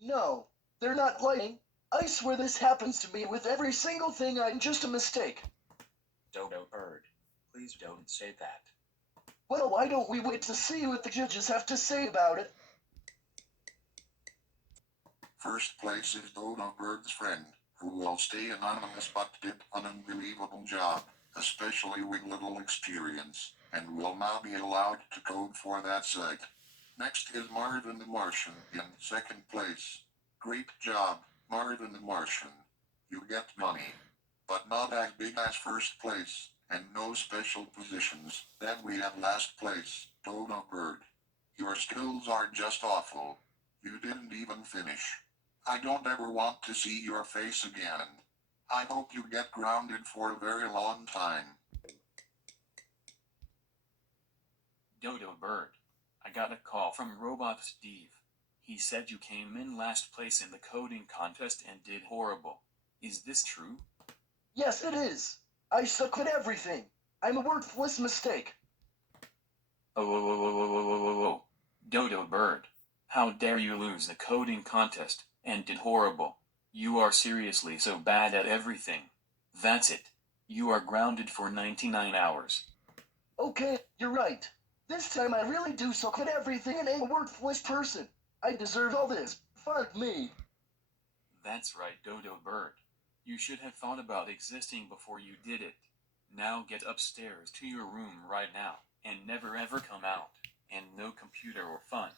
No, they're not lying. I swear this happens to me with every single thing. I'm just a mistake. Dodo bird, please don't say that. Well, why don't we wait to see what the judges have to say about it? First place is Dodo Bird's friend, who will stay anonymous but did an unbelievable job, especially with little experience, and will now be allowed to code for that site. Next is Marvin the Martian in second place. Great job, Marvin the Martian. You get money, but not as big as first place, and no special positions. Then we have last place, Dodo Bird. Your skills are just awful. You didn't even finish. I don't ever want to see your face again. I hope you get grounded for a very long time. Dodo bird, I got a call from Robot Steve. He said you came in last place in the coding contest and did horrible. Is this true? Yes, it is. I suck at everything. I'm a worthless mistake. Oh. Dodo bird, how dare you lose the coding contest and did horrible. You are seriously so bad at everything. That's it. You are grounded for 99 hours. Okay, you're right. This time I really do suck at everything and am a worthless person. I deserve all this. Fuck me. That's right, Dodo bird. You should have thought about existing before you did it. Now get upstairs to your room right now, and never ever come out, and no computer or fun.